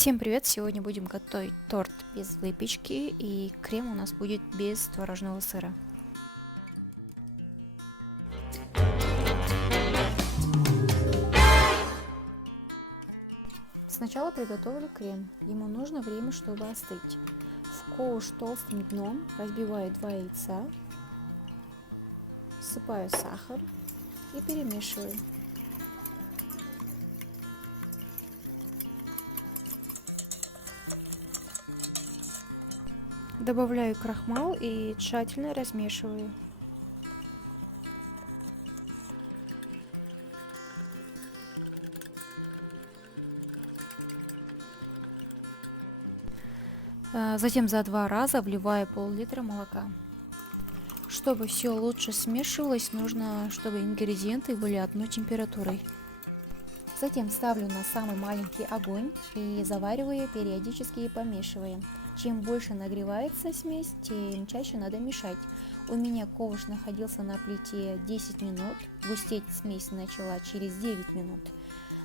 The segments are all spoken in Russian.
Всем привет! Сегодня будем готовить торт без выпечки, и крем у нас будет без творожного сыра. Сначала приготовлю крем. Ему нужно время, чтобы остыть. В ковш толстым дном разбиваю 2 яйца, всыпаю сахар и перемешиваю. Добавляю крахмал и тщательно размешиваю. Затем за 2 раза вливаю пол-литра молока. Чтобы все лучше смешивалось, нужно, чтобы ингредиенты были одной температурой. Затем ставлю на самый маленький огонь и завариваю, периодически помешивая. Чем больше нагревается смесь, тем чаще надо мешать. У меня ковш находился на плите 10 минут, густеть смесь начала через 9 минут.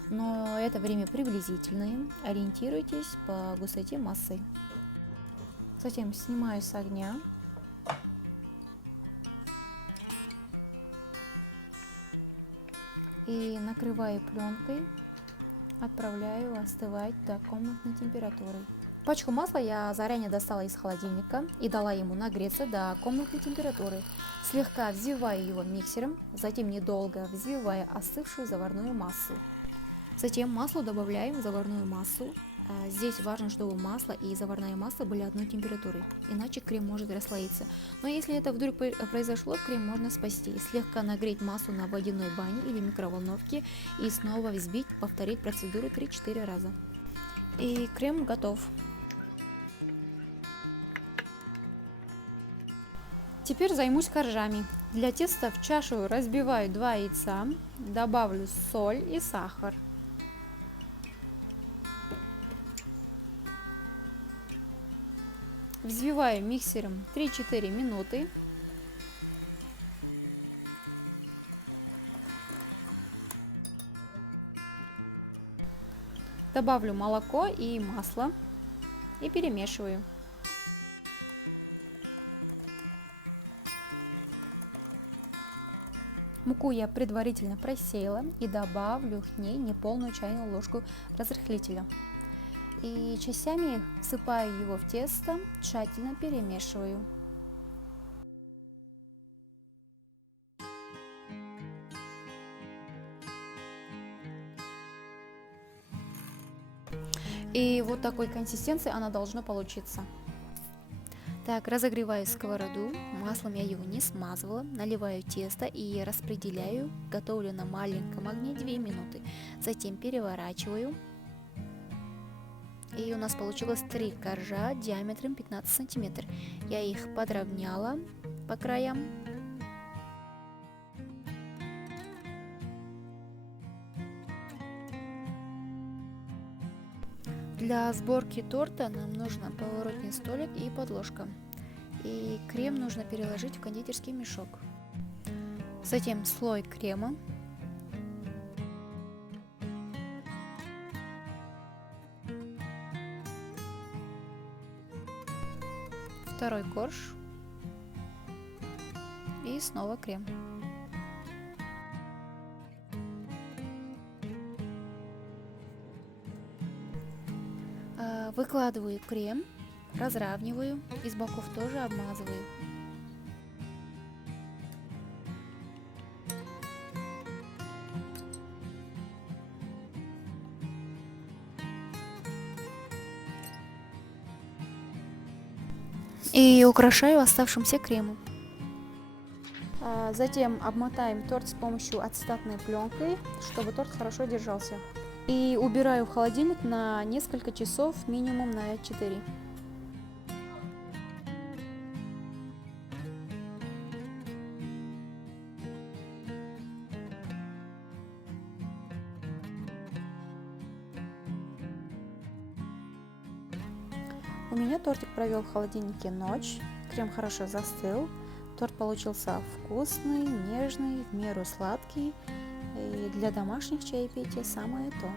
Но это время приблизительное, ориентируйтесь по густоте массы. Затем снимаю с огня. И накрываю пленкой, отправляю остывать до комнатной температуры. Пачку масла я заранее достала из холодильника и дала ему нагреться до комнатной температуры. Слегка взбиваю его миксером, затем недолго взбиваю остывшую заварную массу. Затем маслу добавляем заварную массу. Здесь важно, чтобы масло и заварная масса были одной температурой, иначе крем может расслоиться. Но если это вдруг произошло, крем можно спасти. Слегка нагреть массу на водяной бане или микроволновке и снова взбить, повторить процедуру 3-4 раза. И крем готов. Теперь займусь коржами. Для теста в чашу разбиваю 2 яйца, добавлю соль и сахар. Взбиваю миксером 3-4 минуты. Добавлю молоко и масло и перемешиваю. Муку я предварительно просеяла и добавлю к ней неполную чайную ложку разрыхлителя. И частями всыпаю его в тесто, тщательно перемешиваю. И вот такой консистенции она должна получиться. Так, разогреваю сковороду, маслом я его не смазывала, наливаю тесто и распределяю, готовлю на маленьком огне 2 минуты. Затем переворачиваю. И у нас получилось 3 коржа диаметром 15 сантиметров. Я их подровняла по краям. Для сборки торта нам нужно поворотный столик и подложка. И крем нужно переложить в кондитерский мешок. Затем слой крема. Второй корж. И снова крем. Выкладываю крем, разравниваю и с боков тоже обмазываю. И украшаю оставшимся кремом. Затем обмотаем торт с помощью ацетатной пленкой, чтобы торт хорошо держался. И убираю в холодильник на несколько часов, минимум на 4. У меня тортик провел в холодильнике ночь, крем хорошо застыл, торт получился вкусный, нежный, в меру сладкий и для домашних чаепитий самое то.